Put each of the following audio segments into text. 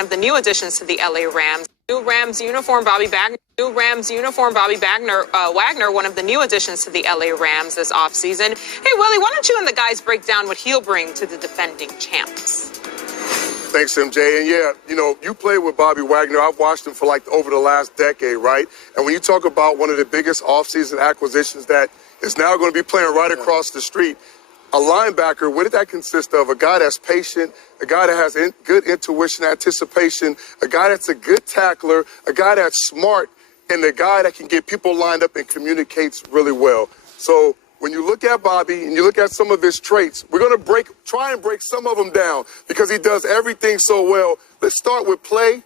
one of the new additions to the LA Rams. New Rams uniform Bobby Wagner, Wagner, one of the new additions to the LA Rams this offseason. Hey, Willie, why don't you and the guys break down what he'll bring to the defending champs? Thanks, MJ. And yeah, you played with Bobby Wagner. I've watched him for over the last decade, right? And when you talk about one of the biggest offseason acquisitions that is now going to be playing right across the street, a linebacker, what did that consist of? A guy that's patient, a guy that has good intuition, anticipation, a guy that's a good tackler, a guy that's smart, and a guy that can get people lined up and communicates really well. So when you look at Bobby and you look at some of his traits, we're going to try and break some of them down because he does everything so well. Let's start with play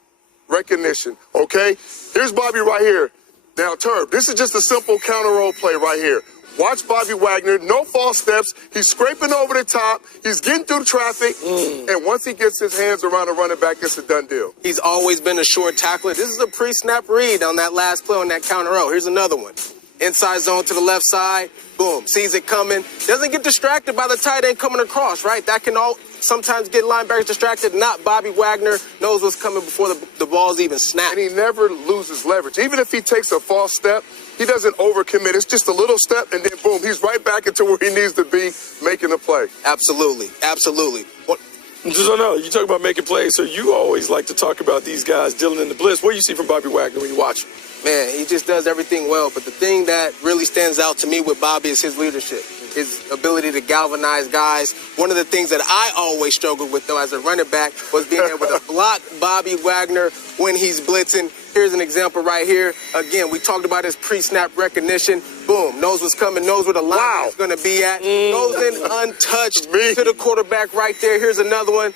recognition, okay? Here's Bobby right here. Now, Turb, this is just a simple counter roll play right here. Watch Bobby Wagner, no false steps. He's scraping over the top. He's getting through traffic. And once he gets his hands around a running back, it's a done deal. He's always been a short tackler. This is a pre-snap read on that last play on that counter roll. Here's another one. Inside zone to the left side. Boom. Sees it coming. Doesn't get distracted by the tight end coming across, right? That can sometimes get linebackers distracted. Not Bobby Wagner. Knows what's coming before the ball's even snapped. And he never loses leverage. Even if he takes a false step, he doesn't overcommit. It's just a little step, and then boom, he's right back into where he needs to be, making a play. Absolutely. Absolutely. Just don't know. You talk about making plays, so you always like to talk about these guys dealing in the blitz. What do you see from Bobby Wagner when you watch him? Man, he just does everything well. But the thing that really stands out to me with Bobby is his leadership, his ability to galvanize guys. One of the things that I always struggled with, though, as a running back was being able to block Bobby Wagner when he's blitzing. Here's an example right here. Again, we talked about his pre-snap recognition. Boom, knows what's coming, knows where the line is going to be at. Goes in untouched to the quarterback right there. Here's another one.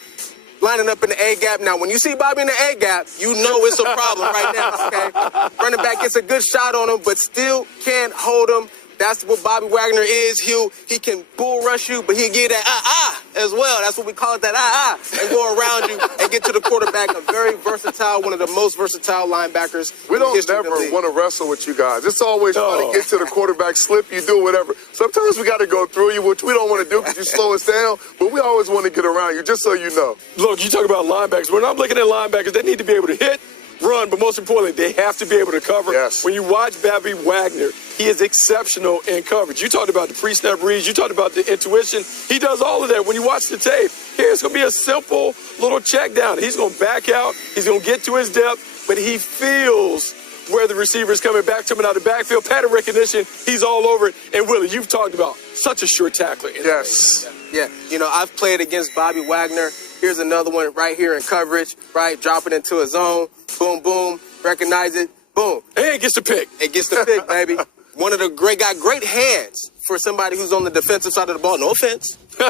Lining up in the A-gap. Now, when you see Bobby in the A-gap, you know it's a problem right now, okay? Running back gets a good shot on him, but still can't hold him. That's what Bobby Wagner is. He can bull rush you, but he'll get that as well. That's what we call it, that and go around you and get to the quarterback. A very versatile, one of the most versatile linebackers. We don't never want to wrestle with you guys. It's always trying to get to the quarterback, slip you, do whatever. Sometimes we got to go through you, which we don't want to do because you slow us down, but we always want to get around you, just so you know. Look, you talk about linebackers. When I'm looking at linebackers, they need to be able to hit, run, but most importantly, they have to be able to cover. Yes. When you watch Bobby Wagner, he is exceptional in coverage. You talked about the pre-snap reads. You talked about the intuition. He does all of that. When you watch the tape, here's going to be a simple little check down. He's going to back out. He's going to get to his depth, but he feels where the receiver is coming back to him out of the backfield. Pattern recognition, he's all over it. And, Willie, you've talked about such a sure tackler. Yes. Yeah. I've played against Bobby Wagner. Here's another one right here in coverage, right? Drop it into a zone. Boom, boom. Recognize it. Boom. And it gets the pick. It gets the pick, baby. One of the great hands for somebody who's on the defensive side of the ball. No offense. No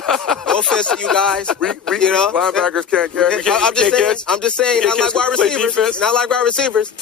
offense to you guys. Linebackers can't catch. I'm just saying, not like wide receivers. Not like wide receivers.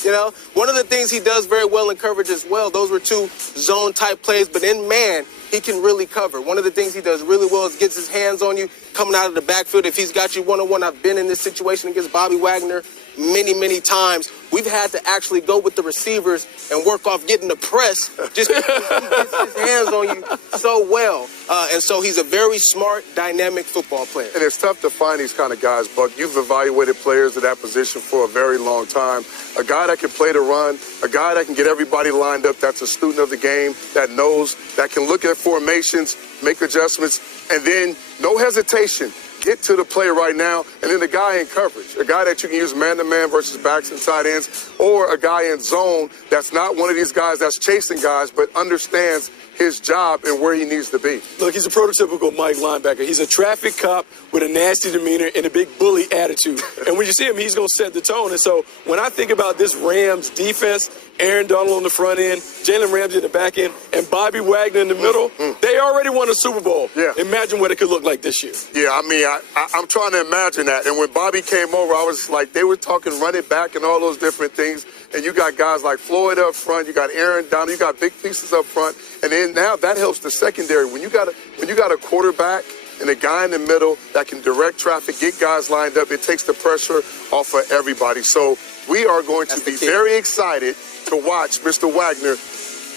One of the things he does very well in coverage as well, those were two zone type plays, but in man, he can really cover. One of the things he does really well is gets his hands on you coming out of the backfield. If he's got you one-on-one, I've been in this situation against Bobby Wagner many, many times. We've had to actually go with the receivers and work off getting the press just because he gets his hands on you so well. And so he's a very smart, dynamic football player. And it's tough to find these kind of guys, Buck. You've evaluated players at that position for a very long time. A guy that can play the run, a guy that can get everybody lined up, that's a student of the game, that knows, that can look at formations, make adjustments, and then no hesitation. Get to the play right now, and then the guy in coverage, a guy that you can use man-to-man versus backs and tight ends, or a guy in zone that's not one of these guys that's chasing guys but understands his job and where he needs to be. Look, he's a prototypical Mike linebacker. He's a traffic cop with a nasty demeanor and a big bully attitude. And when you see him, he's going to set the tone. And so when I think about this Rams defense, Aaron Donald on the front end, Jalen Ramsey in the back end, and Bobby Wagner in the middle, they already won a Super Bowl. Yeah. Imagine what it could look like this year. Yeah, I mean, I'm trying to imagine that. And when Bobby came over, I was like, they were talking running back and all those different things. And you got guys like Floyd up front, you got Aaron Donald, you got big pieces up front. And then now that helps the secondary. When you got a quarterback and a guy in the middle that can direct traffic, get guys lined up, it takes the pressure off of everybody. So we are going to be very excited to watch Mr. Wagner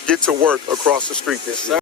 get to work across the street this year.